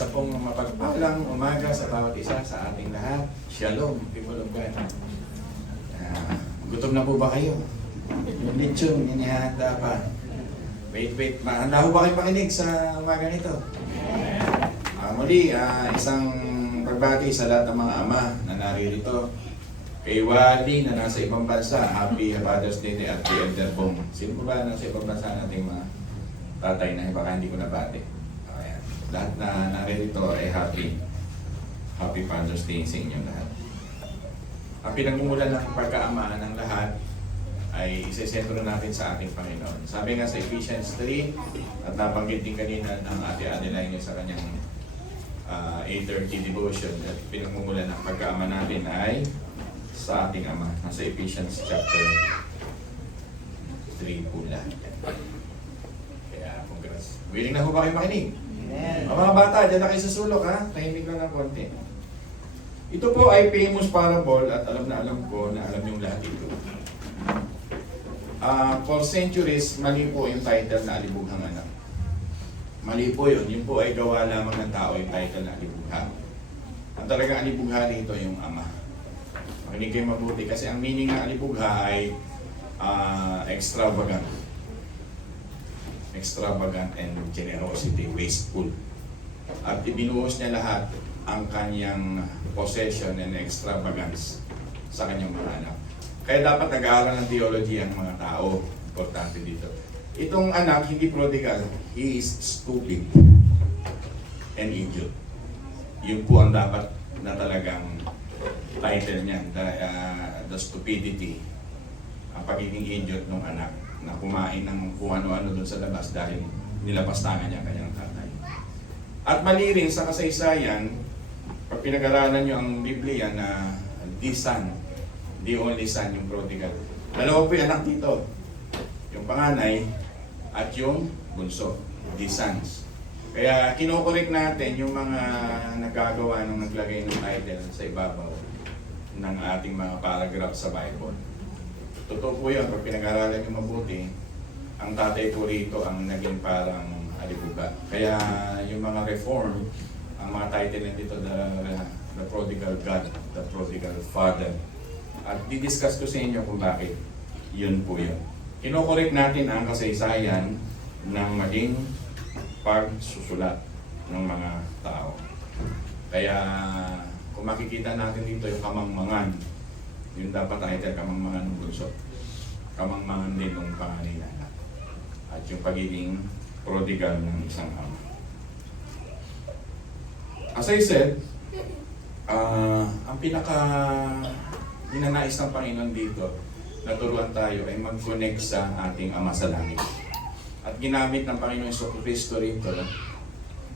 Isa pong mapagpalang umaga sa bawat isa sa ating lahat. Shalom, people of God. Gutom na po ba kayo? Yung lechon, inihanda pa. Wait. Handa ho ba kayo makinig sa umaga nito? Muli, isang pagbati sa lahat ng mga ama na naririto. Kay Wally na nasa ibang bansa, Happy Father's Day at kay Elder Bong. Sino po ba nasa ibang bansa nating mga tatay na baka hindi ko nabati? Ayan. Lahat na naririto ay Happy Father's Day sa inyong lahat. Ang pinagmumulan ng pagkaama ng lahat ay isesentro natin sa ating Panginoon. Sabi nga sa Ephesians 3, at nabanggit din kanina ng Ate Adeline sa kanyang 8:30 devotion, at pinagmumulan ng pagkaama natin ay sa ating Ama. Nasa Ephesians chapter 3 po lahat. Kaya, congrats. Willing na ho ba kayo makinig? Amen. Mga bata, dyan na kayo sa sulok ha. Tahimik lang ng konti. Ito po ay famous parable at alam na alam ko na alam yung lahat ito. For centuries, mali po yung title na Alibughang Anak. Mali po yun. Yun po ay gawa lamang ng tao yung title na Alibugha. Ang talagang alibugha dito yung Ama. Makinig kayo mabuti kasi ang meaning ng alibugha ay extravagant. Extravagant and generosity, wasteful. At ibinuhos niya lahat ang kanyang possession and extravagance sa kanyang mga anak. Kaya dapat nag-aaral ng theology ang mga tao. Importante dito. Itong anak, hindi prodigal. He is stupid and idiot. Yun po ang dapat na talagang title niyan. The stupidity, ang pagiging idiot ng anak na kumain ng kung ano-ano doon sa labas dahil nilapastangan niya kanyang tatay. At mali rin sa kasaysayan, pag pinag-aralan niyo ang Biblia na the son, the only son, yung prodigal. Dalawa po yung anak dito. Yung panganay at yung bunso, the sons. Kaya kinokorek natin yung mga nagagawa ng naglagay ng title sa ibabaw ng ating mga paragraph sa Bible. Totoo po yun, pag pinag-aralan nyo mabuti, ang tatay po rito ang naging parang alibugha. Kaya yung mga reform, ang mga title dito, the prodigal God, the prodigal father. At didiscuss ko sa inyo kung bakit yun po yun. Kinokorek natin ang kasaysayan ng maging pagsusulat ng mga tao. Kaya kung makikita natin dito yung kamangmangan, yung dapat title kamangmangan ng bunso, kamangmangan din ng panganay na anak, at yung pagiging prodigal ng isang ama. As I said, ang pinaka ninanais ng Panginoon dito, naturuan tayo ay mag-connect sa ating Ama sa Langit. At ginamit ng Panginoon sa Kristo rito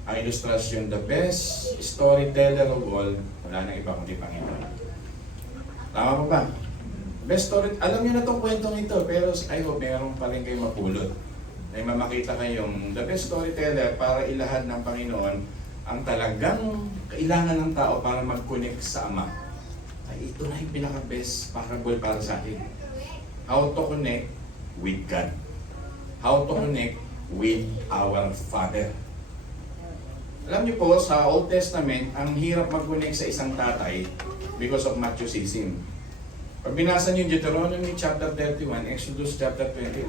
ang ilustrasyon, the best storyteller of all, wala nang iba kundi Panginoon. Tama pa ba? Best story, alam niyo na itong kwentong ito, pero I hope meron pa rin kayo mapulot. Ay mamakita kayong the best storyteller para ilahad ng Panginoon ang talagang kailangan ng tao para mag-connect sa Ama. Ay ito na yung pinaka-best parable para sa atin. How to connect with God. How to connect with our Father. Alam niyo po, sa Old Testament, ang hirap mag-connect sa isang tatay because of Matthewism. Pag binasa niyo Deuteronomy chapter 31, Exodus chapter 21,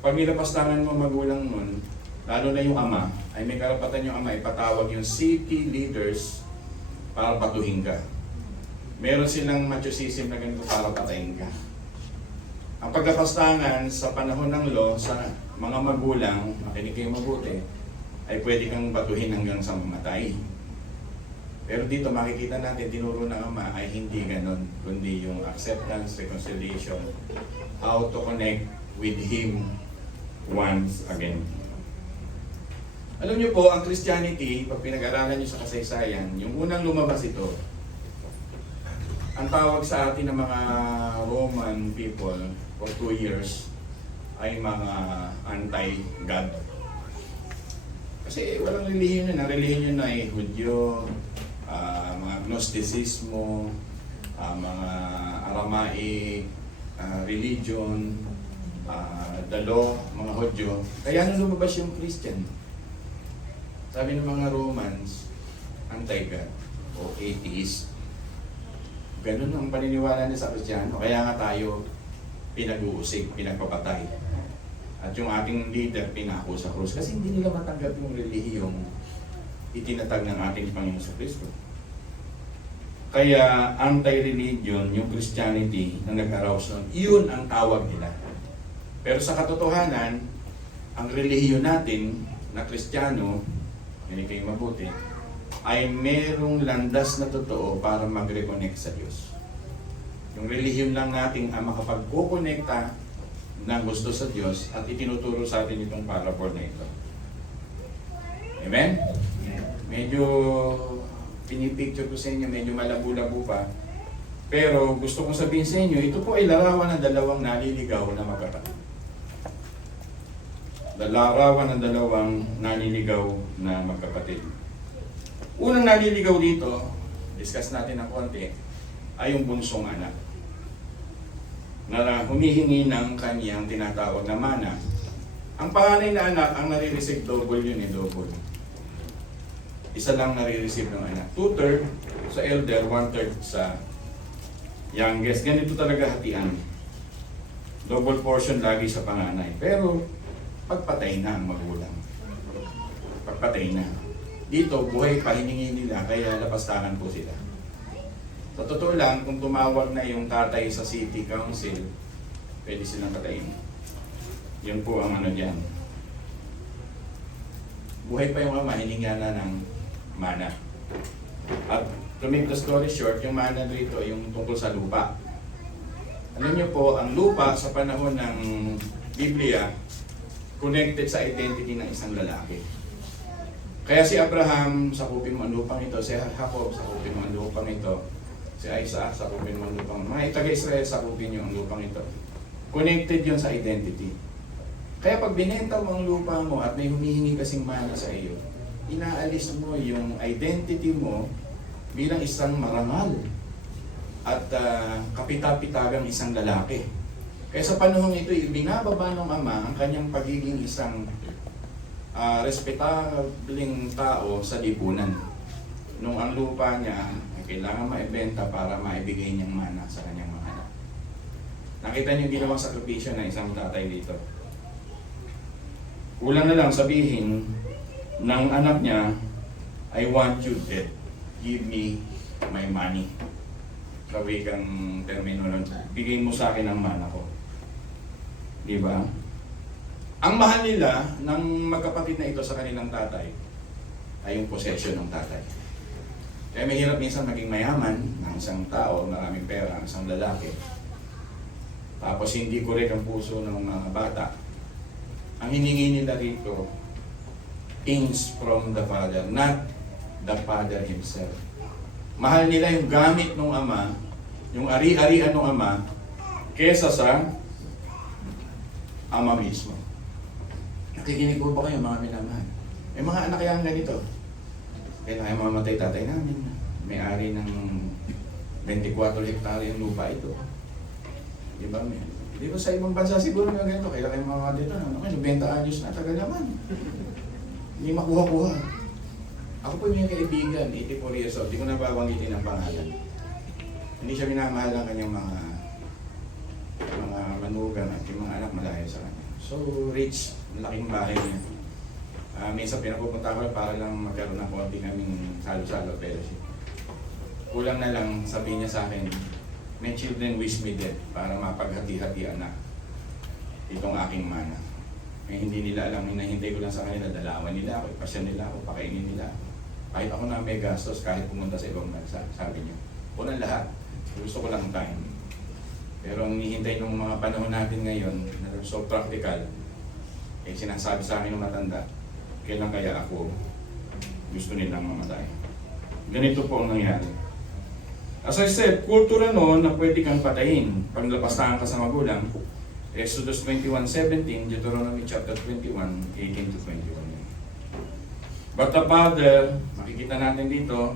pag nilapastangan mo magulang nun, lalo na yung ama, ay may karapatan yung ama ipatawag yung city leaders para patuhin ka. Meron silang Matthewism na ganito para patayin ka. Ang paglapastangan sa panahon ng law sa mga magulang, makinig kayo mabuti, ay pwede kang batuhin hanggang sa mamatay. Pero dito makikita natin, tinuro ng Ama ay hindi ganon, kundi yung acceptance, reconciliation, how to connect with Him once again. Alam niyo po, ang Christianity, pag pinag-aralan niyo sa kasaysayan, yung unang lumabas ito, ang tawag sa atin ng mga Roman people for 2 years ay mga anti-God. Kasi walang relihiyon yun. Ang relihiyon yun ay Hudyo, mga Gnosticismo, mga Aramaic religion, the law, mga Hudyo. Kaya nung lumabas yung Christian, sabi ng mga Romans, anti-God o atheist. Ganun ang paniniwala niya sa Kristiyano. Kaya nga tayo pinag-uusig, pinagpapatay. At yung ating leader pinako sa krus kasi hindi nila matanggap yung relihiyong itinatag ng ating Panginoon sa Kristo. Kaya anti-religion, yung Christianity na nag-arouse nun, yun ang tawag nila. Pero sa katotohanan, ang relihiyon natin na Kristiyano, hindi kayo mabuti, ay merong landas na totoo para mag-reconnect sa Diyos. Yung relihiyon lang natin ang makapagkukonekta ng gusto sa Diyos at itinuturo sa atin itong parable na ito. Amen? Medyo pinipicture ko sa inyo, medyo malabo-labo pa. Pero gusto kong sabihin sa inyo, ito po ay larawan ng dalawang naliligaw na magkakapatid. Larawan ng dalawang naliligaw na magkapatid. Unang naliligaw dito, discuss natin ng konti, ay yung bunsong anak na humihingi ng kanyang tinatawag na mana. Ang panganay na anak, ang nare-receive double yun double. Isa lang nare-receive ng anak. 2/3 sa elder, 1/3 sa youngest. Ganito talaga hatian. Double portion lagi sa panganay. Pero pagpatay na ang magulang. Pagpatay na. Dito, buhay pa hiningi nila, kaya lapastakan po sila. Sa totoo lang, kung tumawag na yung tatay sa city council, pwede silang patayin. Yun po ang ano dyan. Buhay pa yung ama, hininga na ng mana. At to make the story short, yung mana dito ay yung tungkol sa lupa. Alam niyo po, ang lupa sa panahon ng Biblia, connected sa identity ng isang lalaki. Kaya si Abraham, sakupin mo ang lupang ito. Si Jacob, sakupin mo ang lupang ito. Si Isaac, sakupin mo ang lupang ito. Mga taga-Israel, sakupin niyo ang lupang ito. Connected yun sa identity. Kaya pag binenta mo ang lupa mo at may humihingi kasing mana sa iyo, inaalis mo yung identity mo bilang isang marangal at kapitapitagang isang lalaki. Kaya sa panahon ito, binababa ng ama ang kanyang pagiging isang respetableng tao sa lipunan. Nung ang lupa niya ay kailangan maibenta para maibigay niyang mana sa kanyang mga anak. Nakita niyo yung ginawang sakripisyo ng isang tatay dito. Kulang na lang sabihin ng anak niya, I want you dead. Give me my money. Sabi kang termino nun, bigay mo sa akin ang mana ko. Di ba? Ang mahal nila ng magkapatid na ito sa kanilang tatay ay yung possession ng tatay. Kaya mahirap minsan maging mayaman ng isang tao, maraming pera, ang isang lalaki. Tapos hindi correct ang puso ng mga bata. Ang hiningi nila rito, things from the father, not the father himself. Mahal nila yung gamit ng ama, yung ari-arian ng ama, kesa sa ama mismo. Nakikinig po ba kayo mga minamahal? May mga anak kaya ganito. Kaya tayo mamatay tatay namin. May-ari ng 24 hektare yung lupa ito. Di ba? Di ba sa ibang bansa siguro nga ganito? Kaya kayo mga dito, ano kayo, 90 anyos na, tagal naman. Hindi makuha-kuha. Ako po yung kaibigan, 84 years old, di ko nababanggitin ang pangalan. Hindi siya minamahal ang kanyang mga manugang at yung mga anak malayo sa kanya. So rich, laking bahay niya. Minsan pinapupunta ko para lang magkaroon ng konti kaming salo-salo fellowship. Kulang na lang sabihin niya sa akin, may children wish me dead para mapaghati-hatian na itong aking mana. Eh, hindi nila alam, hinahintay ko lang sa kanila, dalawan nila ako, ipasyan nila ako, pakainin nila. Kahit ako na may gastos, kahit pumunta sa ibang bansa, sabi niyo. Unang lahat, gusto ko lang time. Pero ang hihintay ng mga panahon natin ngayon, na so practical, eh sinasabi sa amin ng matanda, kailan kaya ako gusto nilang mamatay. Ganito po ang nangyari. As I said, kultura noon na pwede kang patayin pag lapastahan ka sa magulang. Exodus 21:17, Deuteronomy chapter 21, 18 to 21. But the Father, makikita natin dito,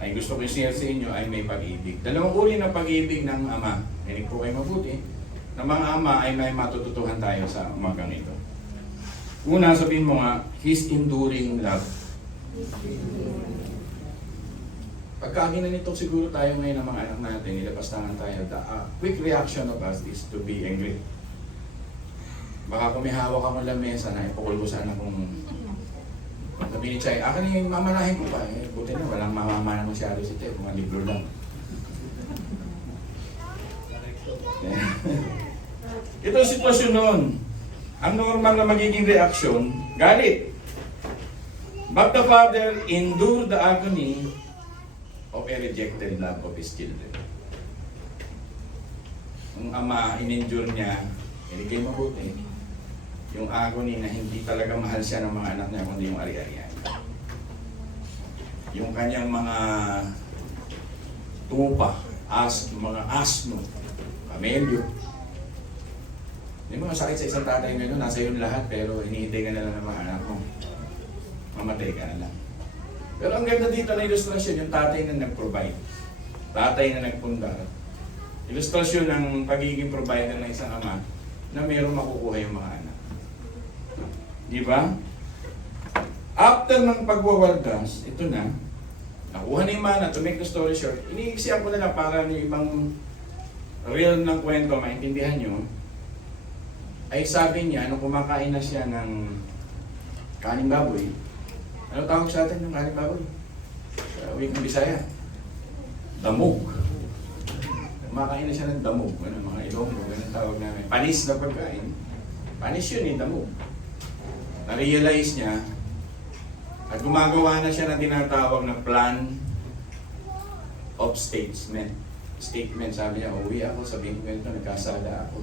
ay gusto ko i-share sa inyo ay may pag-ibig. Dalawang uri ng pag-ibig ng Ama. Hinig po kayo mabuti. Ng mga Ama ay may matututuhan tayo sa umagang ito. Una, sabihin mo nga, His enduring love. Pagka ginanito siguro tayo ngayon ng mga anak natin, nilapastangan tayo, the quick reaction of us is to be angry. Baka kung may hawak akong lamesa na ipukul ko sa anak kong sabi ni Chay, akin yung mamanahin ko pa. Buti na, walang mamamana masyado si Chay, mga libro lang. Ito ang sitwasyon noon. Ang normal na magiging reaksyon, galit. But the father endured the agony of a rejected love of his children. Ang ama, in-endure niya, iligay mabuti, yung agony na hindi talaga mahal siya ng mga anak niya, kundi yung ari-arian. Yung kanyang mga tupa, mga asno, kamelyo. Hindi mo masakit sa isang tatay ngayon, nasa yun lahat, pero hinihintay ka na lang ng mga anak mo. Mamatay ka na lang. Pero ang ganda dito na ilustrasyon, yung tatay na nag-provide. Tatay na nagpundar. Ilustrasyon ng pagiging provider ng isang ama na mayroong makukuha yung mga anak. Di ba? After ng pagwawaldas, ito na, nakuha ni Mana, to make the story short, iniiksiyan ko na lang para yung ibang real ng kwento, maintindihan nyo, ay sabi niya, nung kumakain na siya ng kaning baboy, ano tawag sa atin yung kaning baboy? Sa wikang Bisaya? Damog. Kumakain na siya ng damog. Ano, mga Ilonggo, ganun tawag namin. Panis na pagkain. Panis yun damog. Na-realize niya, at gumagawa na siya ng tinatawag na plan of statement. Statement, sabi niya, uwi ako, sabihin ko ganito, nagkasala ako.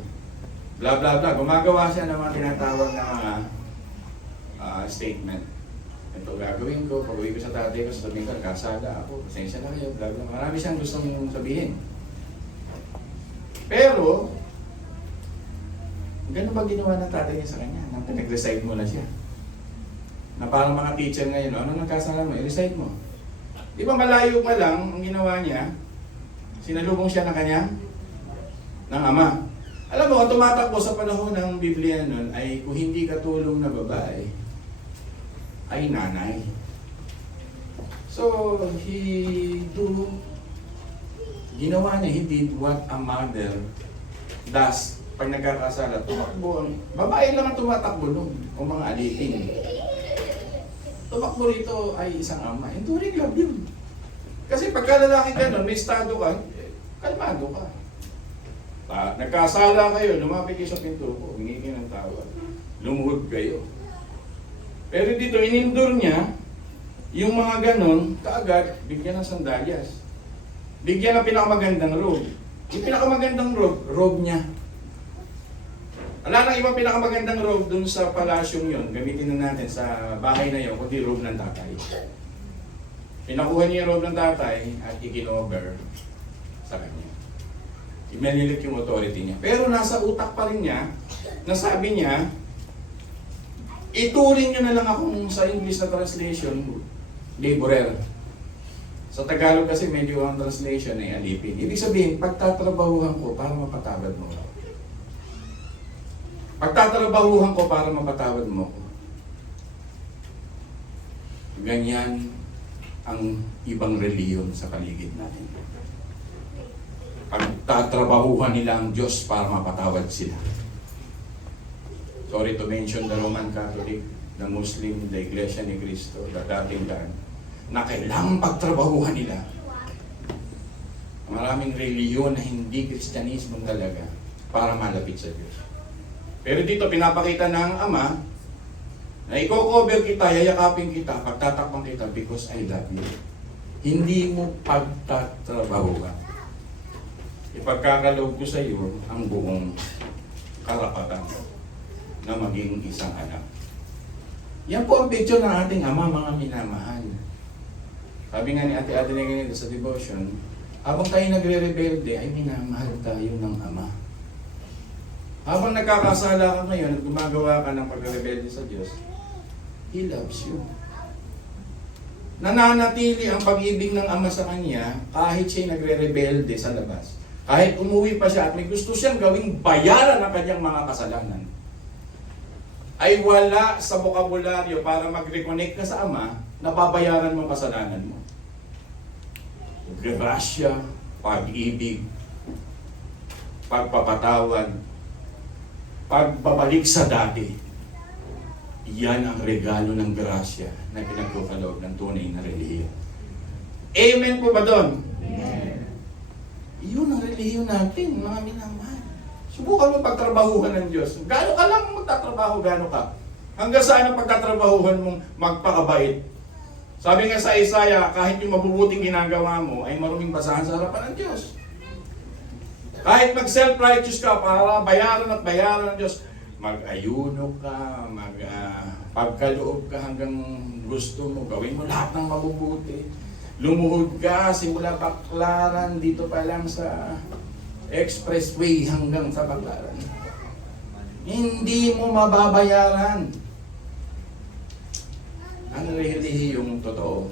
Bla bla bla. Gumagawa siya ng mga tinatawag na mga statement. Ito gagawin ko, pag-uwi ko sa tatay ko, sasabihin ko, nagkasala ako, pasensya na kayo, bla bla. Marami siyang gustong sabihin. Pero, gano'n ba ginawa ng tatay niya sa kanya? Nang pinag-recite mo na siya. Na parang mga teacher ngayon, ano nagkasala mo? I-recite mo. Di ba malayo pa lang ang ginawa niya? Sinalubong siya ng kanya? Ng ama. Alam mo, ang tumatakbo sa panahon ng Biblia nun ay kung hindi katulong na babae, ay nanay. So, ginawa niya, he did what a mother does. Pag nagkakasala, tumakbo. Babae lang ang tumatakbo nun, o mga alipin. Tumakbo rito ay isang ama. Enduring love yun. Kasi pagka lalaki ka nun, may estado ka, kalmado ka. Nagkasala kayo, lumapit kayo sa pinto ko, humingi kayo ng tawad. Lumuhod kayo. Pero dito, inindor niya, yung mga ganon, kaagad, bigyan ng sandalyas. Bigyan ng pinakamagandang robe. Yung pinakamagandang robe niya. Wala nang ibang pinakamagandang robe dun sa palasyong yon, gamitin na natin sa bahay na yon, kundi robe ng tatay. Pinakuha niya yung robe ng tatay at ikinover sa kanya. Imanilit yung authority niya. Pero nasa utak pa rin niya, nasabi niya, ituring nyo na lang akong sa English na translation, laborer. Sa Tagalog kasi medyo ang translation ay alipin. Ibig sabihin, pagtatrabahuhan ko para mapatawad mo ako. Pagtatrabahuhan ko para mapatawad mo ako. Ganyan ang ibang reliyon sa paligid natin. Pagtatrabahuhan nila ang Diyos para mapatawad sila. Sorry to mention the Roman Catholic, the Muslim, the Iglesia ni Cristo, the dating daan, na kailangang pagtrabahuhan nila. Maraming reliyon na hindi Kristyanismo talaga para malapit sa Diyos. Pero dito pinapakita ng Ama na i-cover kita, yayakapin kita, pagtatakpan kita because I love you. Hindi mo pagtatrabahuhan. Ipagkakaloob ko sa iyo ang buong karapatan na maging isang anak. Yan po ang picture ng ating Ama, mga minamahal. Sabi nga ni Ate Adeline sa devotion, habang tayo nagre-rebelde, ay minamahal tayo ng Ama. Habang nagkakasala ka ngayon at gumagawa ka ng pagre-rebelde sa Diyos, He loves you. Nananatili ang pag-ibig ng Ama sa Kanya kahit siya'y nagre-rebelde sa labas. Kahit umuwi pa siya at may gusto siyang gawing bayaran ng kanyang mga kasalanan, ay wala sa bokabularyo para mag-reconnect ka sa Ama na babayaran mo kasalanan mo. grasya, pag-ibig, pagpapatawad, pagbabalik sa dati. Yan ang regalo ng grasya na pinagkukaloob ng tunay na relihiyon. Amen po ba doon? Amen. Yun ang relihiyon natin, mga minamahal. Subukan mo pagtrabahuhan ng Diyos. Gaano ka lang magtatrabaho, gaano ka? Hanggang saan ang pagtatrabahuhan mong magpakabait? Sabi nga sa Isaiah, kahit yung mabubuting ginagawa mo ay maruming basahan sa harapan ng Diyos. Kahit mag-self-righteous ka para bayaran at bayaran ng Diyos, mag-ayuno ka, pagkaloob ka hanggang gusto mo, gawin mo lahat ng mabubuti. Lumuhod ka, simula Baclaran, dito pa lang sa expressway hanggang sa Baclaran. Hindi mo mababayaran ang relihiyong totoo.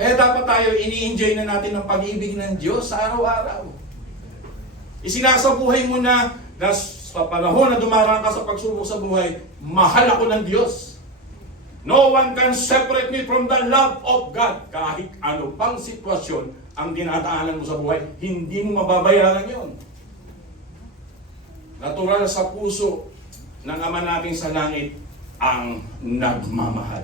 Eh dapat tayo ini-enjoy na natin ang pag-ibig ng Diyos sa araw-araw. Isinasabuhay mo na sa panahon na dumaraan ka sa pagsubok sa buhay, mahal ako ng Diyos. No one can separate me from the love of God. Kahit ano pang sitwasyon ang dinadaanan mo sa buhay, hindi mo mababayaran yon. Natural sa puso ng Ama natin sa langit ang nagmamahal.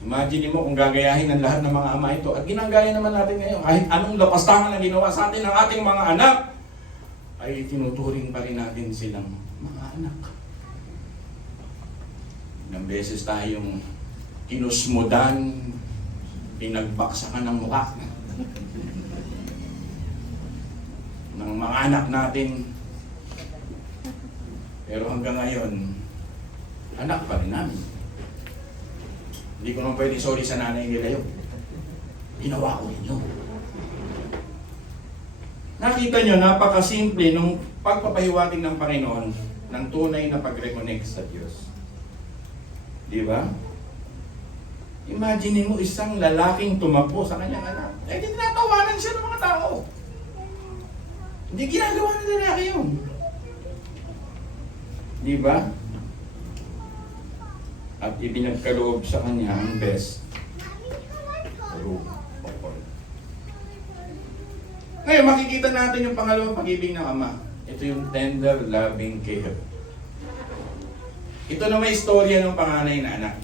Imagine mo kung gagayahin ng lahat ng mga ama ito. At ginagaya naman natin ngayon. Kahit anong lapastangan na ginawa sa atin ng ating mga anak, ay tinuturing pa rin natin silang mga anak. Ilang beses tayong kinusmudan, pinagbaksakan ng mukha ng mga anak natin. Pero hanggang ngayon, anak pa rin namin. Hindi ko naman pwede sorry sa nanay nila yun. Ginawa ko ninyo. Nakita nyo, napakasimple nung pagpapahiwatig ng Panginoon ng tunay na pag-reconnect sa Diyos. Di ba? Imagine mo isang lalaking tumakbo sa kanyang anak. Eh, di tinatawanan siya ng mga tao. Hindi ginagawa ng lalaki yun. Di ba? At ipinagkaloob sa kanya ang best room of all. Ngayon, makikita natin yung pangalawang pag-ibig ng Ama. Ito yung tender, loving care. Ito na may istorya ng panganay na anak.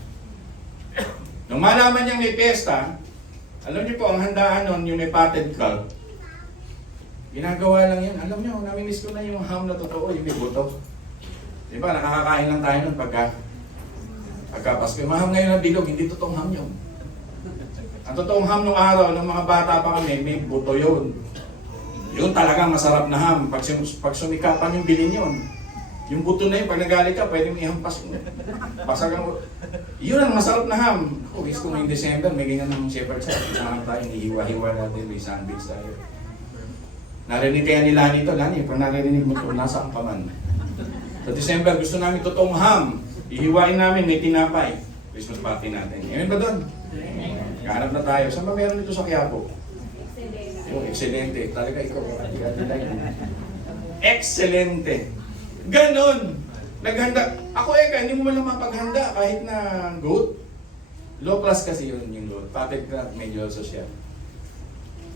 Nung malaman niyang may pesta, alam niyo po, ang handaan nun, yung may potted calf, ginagawa lang yun. Alam niyo, namimiss ko na yung ham na totoo, yung may buto. Di ba, nakakakain lang tayo nun pagkapasko. Maham ngayon ang bilog, hindi totoong ham yun. Ang totoong ham nung araw, ng mga bata pa kami, may buto yun. Yun talagang masarap na ham. Pag sumikapan yung bilin yun. Yung buto na yun, pag nagalit ka, pwede mo ihampas. Pasagang, yun ang masarap na ham. Ako, wish ko ngayong December, may ganyan ng shepherd sa akin tayo, hihiwa-hiwa natin, may sandwich tayo. Narinig kaya nila nito, Lani, pag narinig mo ito, nasa ang paman. Sa December, gusto namin totoong ham. Ihiwain namin, may tinapay. Christmas party natin. Amen ba doon? Kahanap na tayo. Saan ba meron dito sa Quiapo? Yung excelente. Talaga ikaw. Excelente. Ganon. Naghanda. Ako hindi mo man lang mapaghanda kahit na goat. Low class kasi yun yung goat. Potted crab, medyo social.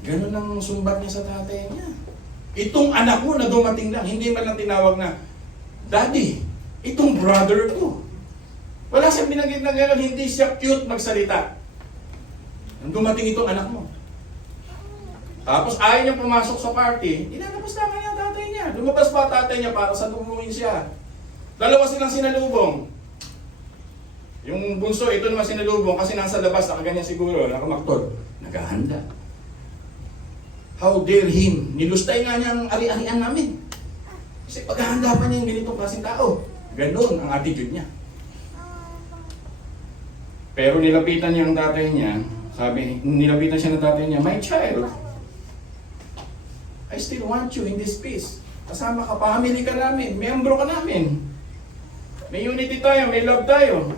Ganon ang sumbat niya sa tatay niya. Itong anak mo na dumating lang, hindi man lang tinawag na, Daddy, itong brother ko. Wala siyang binanggit na gano'n, hindi siya cute magsalita. Nung dumating itong anak mo. Tapos ayaw niya pumasok sa party, inalabas na kanya tatay niya. Lumabas pa tatay niya para salubungin siya. Dalawa silang sinalubong. Yung bunso, ito naman sinalubong kasi nasa labas, nakaganyan siguro, nakamaktor. Naghahanda. How dare him? Nilustay nga niya ang ari-arian namin. Kasi paghahanda pa niya yung ganitong klaseng tao. Ganon ang attitude niya. Pero nilapitan niya ang tatay niya, nilapitan siya ng tatay niya, My child, I still want you in this peace. Kasama ka, family ka namin, membro ka namin. May unity tayo, may love tayo.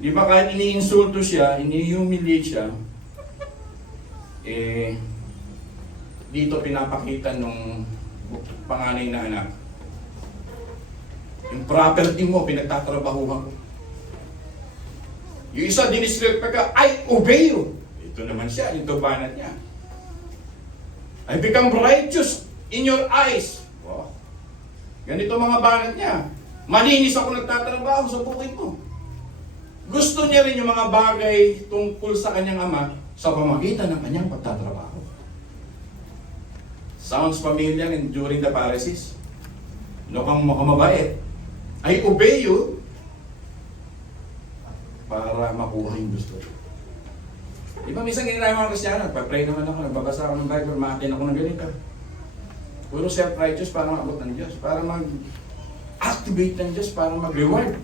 Di ba kahit ini-insulto siya, ini-humiliate siya, dito pinapakita nung panganay na anak. Yung property mo, pinagtatrabahuhan ko. Yung isa, dinisrespect ka, I obey you. Ito naman siya, yung tubanat niya. I become righteous in your eyes. Wow. Ganito mga banat niya. Malinis ako nagtatrabaho sa bukid mo. Gusto niya rin yung mga bagay tungkol sa kanyang ama sa pamagitan ng kanyang pagtatrabaho. Sounds familiar in during the Pharisees. No kang makamabait. I obey you para makuha yung gusto. Di ba minsan ginagawa yung mga Kristiyano, nagpa-pray naman ako, nagbabasa ako ng Bible, maatin ako ng ganito. Puro self-righteous para maabot ng Diyos, para mag-activate ng Diyos, para mag-reward.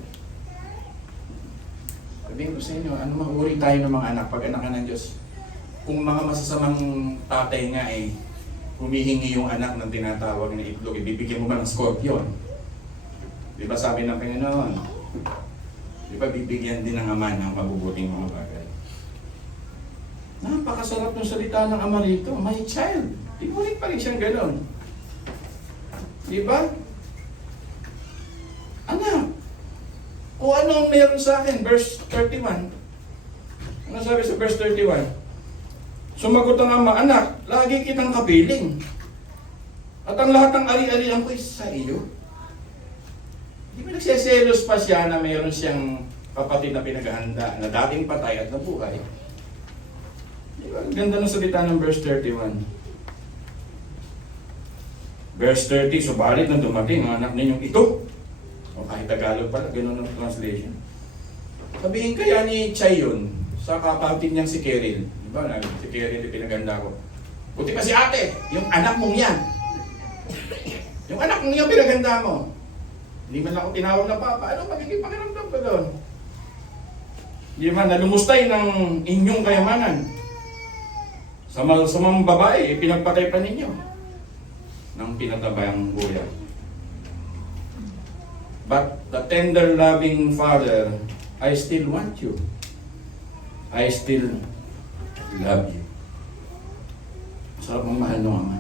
Sabihin ko sa inyo, ano mauri tayo ng mga anak pag anak ka ng Diyos? Kung mga masasamang tatay nga humihingi yung anak ng tinatawag na itlog, ibibigyan mo ba ng scorpion? Di ba sabi ng Panginoon? Di ba bibigyan din ng ama ng mabubuting mga bagay? Napakasarap ng salita ng ama rito, my child. Tinulit pa rin siyang gano'n. Di ba? Anak, kung ano ang meron sa akin, verse 31. Ano sabi sa verse 31? Sumagot ang ama, anak, lagi kitang kapiling. At ang lahat ng ari-arian ko ay sa iyo. Di ba nagseselos pa siya na mayroon siyang kapatid na pinaghahanda na dating patay at nabuhay? Di ba? Ang ganda ng salita ng verse 31. Verse 30, subalit nang dumating ang anak ninyong ito. O kahit Tagalog pala, gano'n ang translation. Sabihin kaya ni Chay yun, sa kapatid niyang si Keril. Di ba? Si Keril, pinaganda ko. Buti pa si ate, yung anak mong yan. Yung anak mong yan, pinaganda mo. Hindi man ako tinawag na papa, ano magiging pakiramdam ko doon? Hindi man, nalumustay ng inyong kayamanan. Sa mga babae, pinagpatay pa ninyo ng pinatabayang buya. But the tender loving Father, I still want you. I still love you. Sarap mong mahal ng Ama.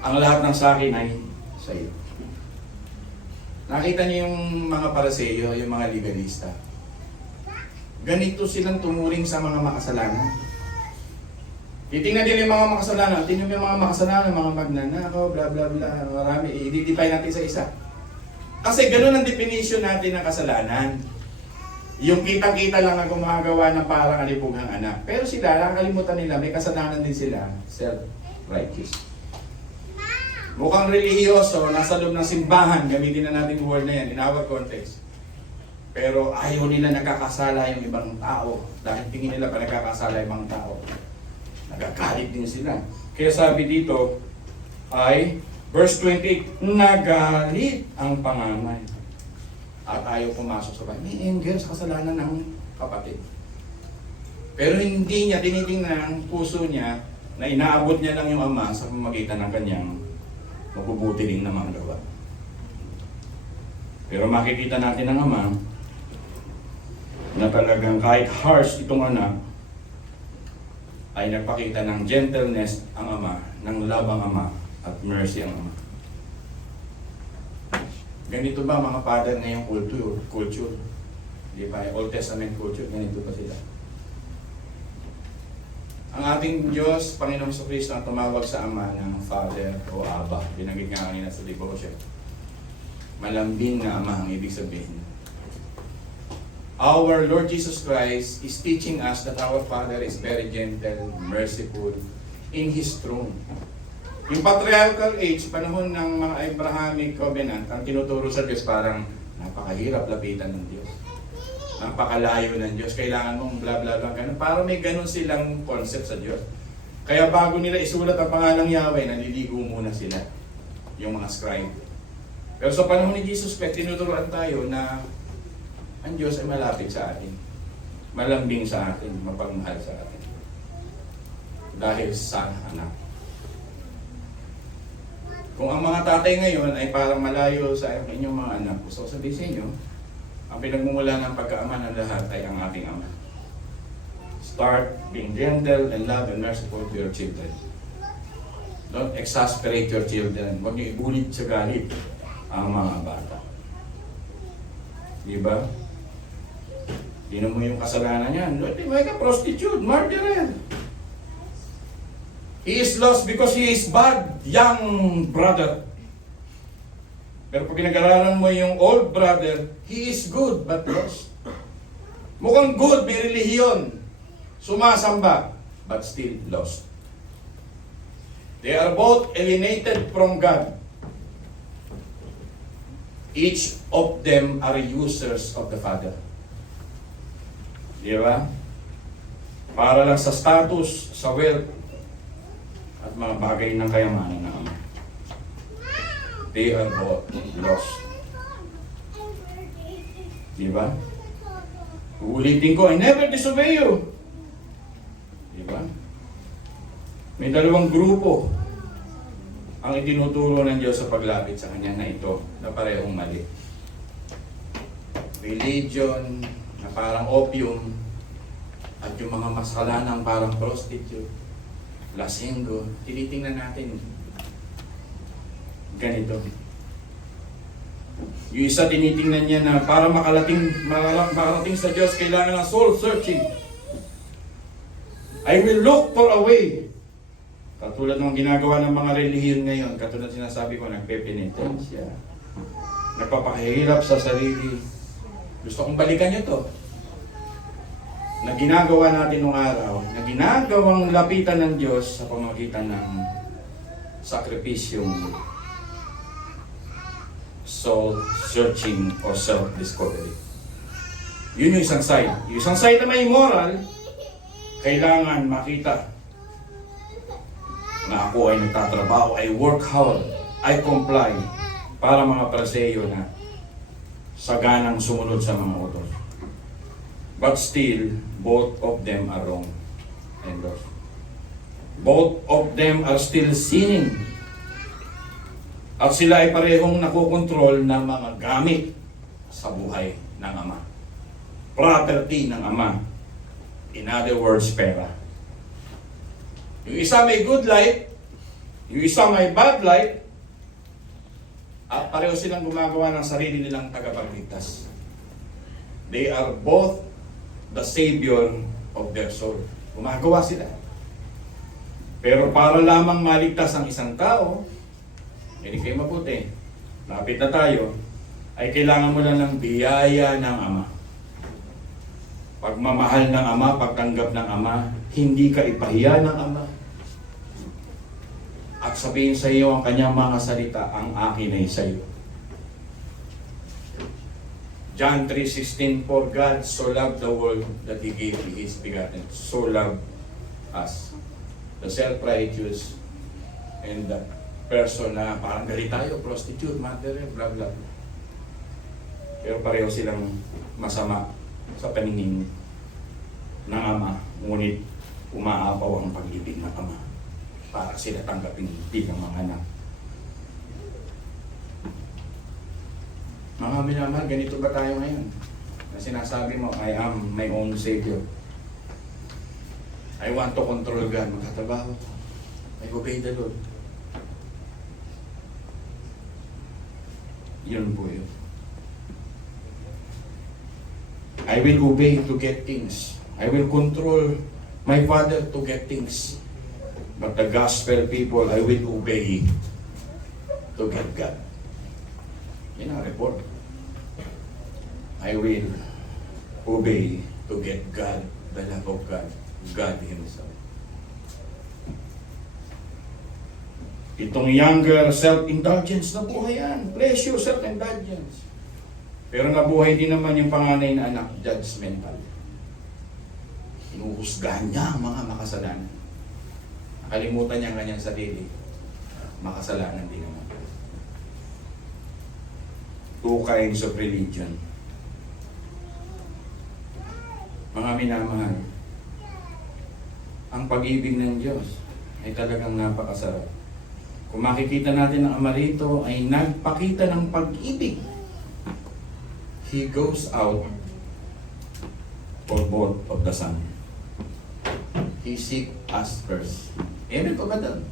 Ang lahat ng sa akin ay sa iyo. Nakita niyo yung mga Pariseo, yung mga legalista. Ganito silang tumuring sa mga makasalanan. Titingnan din yung mga makasalanan. Tingnan mo yung mga makasalanan, mga magnanakaw, bla bla bla, marami. I-identify natin sa isa. Kasi ganun ang definition natin ng kasalanan. Yung kitang-kita lang ang gumagawa ng parang alipughang anak. Pero sila, nakakalimutan nila, may kasalanan din sila, self-righteous. Mukhang relihiyoso, nasa loob ng simbahan, gamitin na natin yung word na yan, in our context. Pero ayaw nila nagkakasala yung ibang tao. Dahil tingin nila pa nagkakasala yung ibang tao. Nagagalit din sila. Kaya sabi dito ay, verse 28, nagalit ang panganay. At ayaw pumasok sa bahay. May anger sa kasalanan ng kapatid. Pero hindi niya tinitingnan ang puso niya na inaabot niya lang yung ama sa pamamagitan ng kanyang mabubuti rin na mga gawa. Pero makikita natin ang ama na talagang kahit harsh itong anak, ay nagpakita ng gentleness ang ama, ng love ang ama, at mercy ang ama. Ganito ba mga father ngayong culture? Di ba? Old Testament culture, ganito ba sila? Ang ating Diyos, Panginoong Jesucristo, ang tumawag sa ama ng Father o Aba. Binanggit nga kanina sa devotion. Malambing na ama ang ibig sabihin. Our Lord Jesus Christ is teaching us that our Father is very gentle, merciful, in His throne. Yung patriarchal age, panahon ng mga Abrahamic covenant, ang tinuturo sa Diyos parang napakahirap lapitan ng Diyos. Napakalayo ng Diyos. Kailangan mong bla bla bla, ganun. Parang may ganun silang concept sa Diyos. Kaya bago nila isulat ang pangalang Yahweh, naliligo muna sila, yung mga scribe. Pero sa panahon ni Jesus Christ, tinuturuan tayo na ang Diyos ay malapit sa atin. Malambing sa atin, mapagmahal sa atin. Dahil sa anak. Kung ang mga tatay ngayon ay parang malayo sa inyong mga anak, gusto ko sabihin sa inyo, ang pinagmumula ng pagkaama ng lahat ay ang ating ama. Start being gentle and love and merciful to your children. Don't exasperate your children. Huwag niyo ibulit sa galit ang mga bata. Diba? Tinan mo yung kasalanan niyan. May ka prostitute, murderer. He is lost because he is bad, young brother. Pero pag pinag-aralan mo yung old brother, he is good but lost. Mukhang good, may relihiyon. Sumasamba, but still lost. They are both alienated from God. Each of them are users of the Father. Di ba? Para lang sa status, sa wealth, at mga bagay ng kayamanan ng Ama. They are both lost. Di ba? Uulitin ko, I never disobey you. Di ba? May dalawang grupo ang itinuturo ng Diyos sa paglapit sa Kanya na ito, na parehong mali. Religion, na parang opium, at yung mga masalanang parang prostitute, lasinggo, tinitingnan natin ganito. Yung isa tinitingnan niya na para makarating sa Diyos, kailangan ng soul searching. I will look for a way. Katulad ng ginagawa ng mga relihiyon ngayon, katulad sinasabi ko, nagpe-penitensya, nagpapakahirap sa sarili. Gusto kong balikan nyo to. Na ginagawa natin nung araw, na ginagawang lapitan ng Diyos sa pamamagitan ng sakripisyong soul searching or self-discovery. Yun yung isang side. Yung isang side na may moral, kailangan makita na ako ay nagtatrabaho, I work hard, I comply, para mga Pariseyo na saganang sumunod sa mga utos. But still, both of them are wrong and lost. Both of them are still sinning. At sila ay parehong nakokontrol ng mga gamit sa buhay ng Ama. Property ng Ama. In other words, pera. Yung isa may good life, yung isa may bad life, at pareho silang gumagawa ng sarili nilang tagapagligtas. They are both the savior of their soul. Gumagawa sila. Pero para lamang maligtas ang isang tao, hindi kayo mabuti. Lapit na tayo, ay kailangan mo lang ng biyaya ng Ama. Pagmamahal ng Ama, pagtanggap ng Ama, hindi ka ipahiya ng Ama. At sabihin sa iyo ang kanyang mga salita, ang akin ay sa iyo. John 3:16, For God so loved the world that He gave His begotten. So loved us. The self-righteous and the person na parang galit tayo, prostitute, murderer, blah blah. Pero pareho silang masama sa paningin ng Ama, ngunit umaapaw ang pag-ibig ng Ama para sila tanggapin bilang mga anak. Mga minamahal, ganito ba tayo ngayon? Na sinasabi mo, I am my own Savior. I want to control God. Magkatrabaho. I obey the Lord. Yun po yun. I will obey to get things. I will control my Father to get things. But the gospel people, I will obey to get God. Yan ang report. I will obey to get God, the love of God, God Himself. Itong younger self-indulgence na buhay yan. Pleasure, self-indulgence. Pero nabuhay din naman yung panganay na anak, judgmental. Inuhusgahan niya ang mga makasalanan. Nakalimutan niya ang kanyang sarili. Makasalanan din naman. Two kinds of religion. Mga minamahal, ang pag-ibig ng Diyos ay talagang napakasarap. Kung makikita natin ang Ama rito ay nagpakita ng pag-ibig. He goes out for both of the Son. He seeks us first. Amen po ba doon?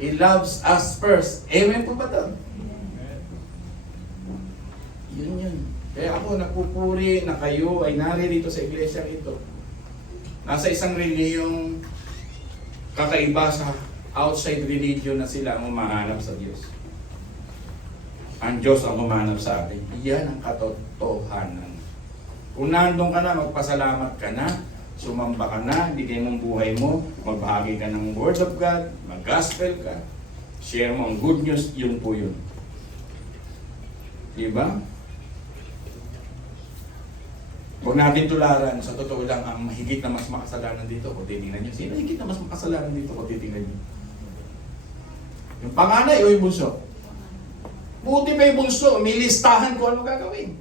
He loves us first. Amen po ba doon? Yun. Kaya ako nagpupuri na kayo ay naririto sa iglesia ito. Nasa isang reliyong kakaiba sa outside religion na sila ang umahanap sa Diyos. Ang Diyos ang umahanap sa atin. Iyan ang katotohanan. Kung nandun ka na, magpasalamat ka na, sumamba ka na, bigay mong buhay mo, magbahagi ka ng Word of God, mag-gospel ka, share mo ang good news, yun po yun. Diba? Huwag natin tularan, sa totoo lang, ang mahigit na mas makasalanan dito, kung titingnan nyo, sino higit na mas makasalanan dito, kung titingnan nyo? Yung panganay o yung bunso? Buti pa yung bunso, may listahan ko ano gagawin.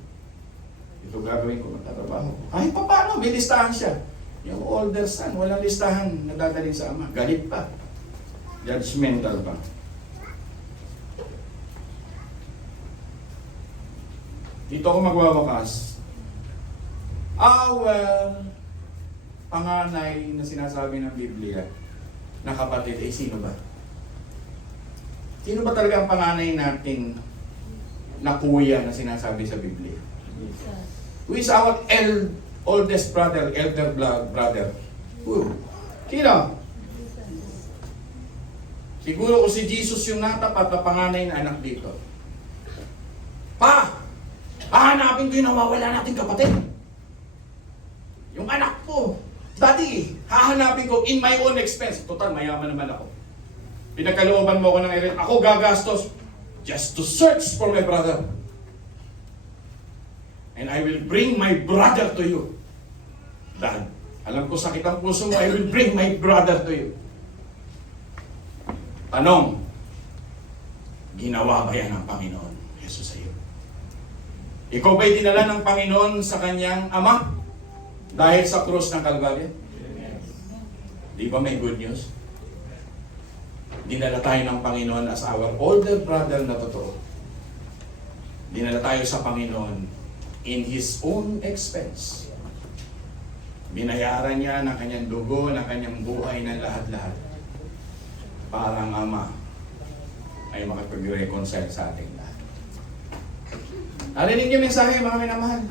Ito gagawin ko, magtatrabaho. Kahit pa paano, may listahan siya. Yung older son, walang listahan na dadaling sa ama. Galit pa. Judgmental pa. Dito ako magwawakas. Panganay na sinasabi ng Biblia na kapatid, sino ba? Sino ba talaga ang panganay natin na kuya na sinasabi sa Biblia? Who is our oldest brother, elder brother? Who? Sino? Siguro kung si Jesus yung natapat na panganay na anak dito. Pa! Hahanapin ko yung nawawala nating kapatid. Yung anak ko. Daddy, hahanapin ko in my own expense. Total, mayaman naman ako. Pinagkalooban mo ako ng eret. Ako gagastos just to search for my brother. And I will bring my brother to you. Dad, alam ko sakit ang puso mo. I will bring my brother to you. Tanong, ginawa ba yan ng Panginoon Jesus sa iyo? Ikaw ba'y dinala ng Panginoon sa kanyang ama? Dahil sa krus ng Kalbaryo? Di ba may good news? Dinala tayo ng Panginoon as our older brother na totoo. Dinala tayo sa Panginoon in His own expense. Binayaran niya ng kanyang dugo, ng kanyang buhay, ng lahat-lahat. Parang ama ay makapag-reconcile sa ating lahat. Narinig niyo mensahe, mga minamahal?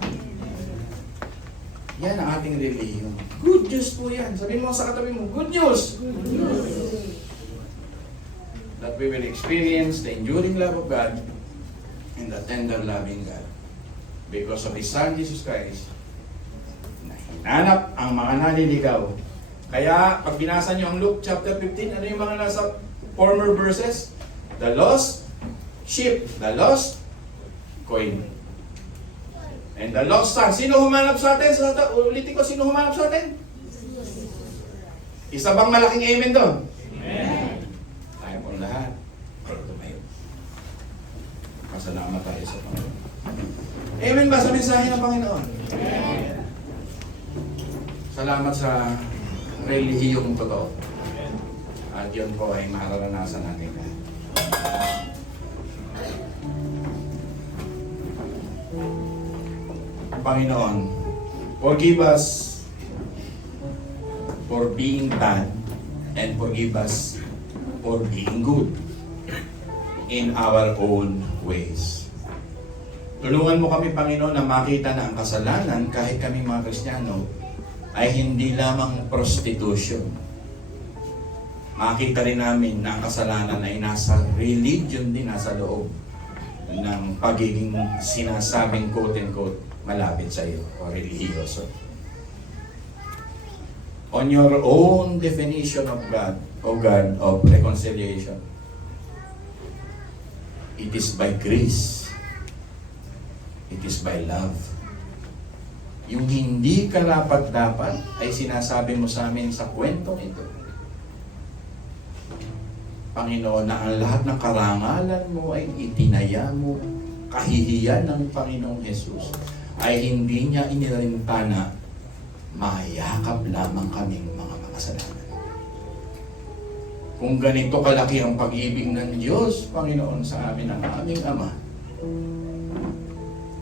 Yan ang ating relihiyon. Good news po yan. Sabihin mo sa katabi mo, good news! Good news! That we will experience the enduring love of God and the tender loving God. Because of His Son, Jesus Christ, na hinanap ang mga naliligaw. Kaya, pag binasa niyo ang Luke chapter 15, ano yung mga nasa former verses? The lost sheep, the lost coin. And the lost son. Sino humanap sa atin? Ulitin ko, sino humanap sa atin? Isa bang malaking amen doon? Amen. Tayo po lahat. Tumayo. Masalamat tayo sa Panginoon. Amen ba sa mensahe ng Panginoon? Amen. Salamat sa relihiyong totoo. At yun po ay mararanasan natin. Panginoon, forgive us for being bad and forgive us for being good in our own ways. Tulungan mo kami, Panginoon, na makita na ang kasalanan kahit kami mga Kristiyano ay hindi lamang prostitution. Makita rin namin na ang kasalanan ay nasa religion din, nasa loob ng pagiging sinasabing quote-unquote malapit sa iyo o religyoso. On your own definition of God, of reconciliation, it is by grace. It is by love. Yung hindi karapat-dapat ay sinasabi mo sa amin sa kwentong ito. Panginoon, na ang lahat ng karangalan mo ay itinaya mo, kahihiyan ng Panginoong Jesus, ay hindi niya inilintana, mayakap lamang kaming mga makasalanan. Kung ganito kalaki ang pag-ibig ng Diyos, Panginoon, sa amin ang aming Ama,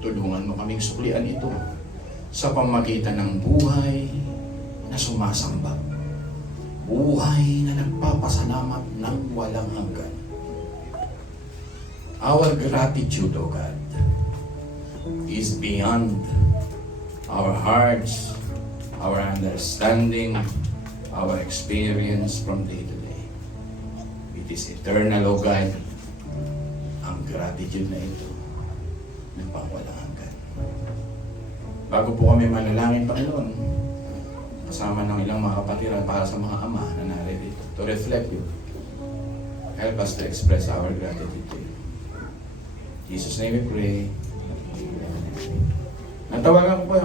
tulungan mo kaming suklian ito sa pamagitan ng buhay na sumasamba. Buhay na nagpapasalamat ng walang hanggan. Our gratitude, O God. is beyond our hearts, our understanding, our experience from day to day. It is eternal, O God, ang gratitude na ito ng pangwalang hanggan. Bago po kami manalangin, Panginoon, kasama ng ilang mga kapatiran para sa mga ama na naririto, to reflect you. Help us to express our gratitude to you. In Jesus' name we pray. Natawagan ko pa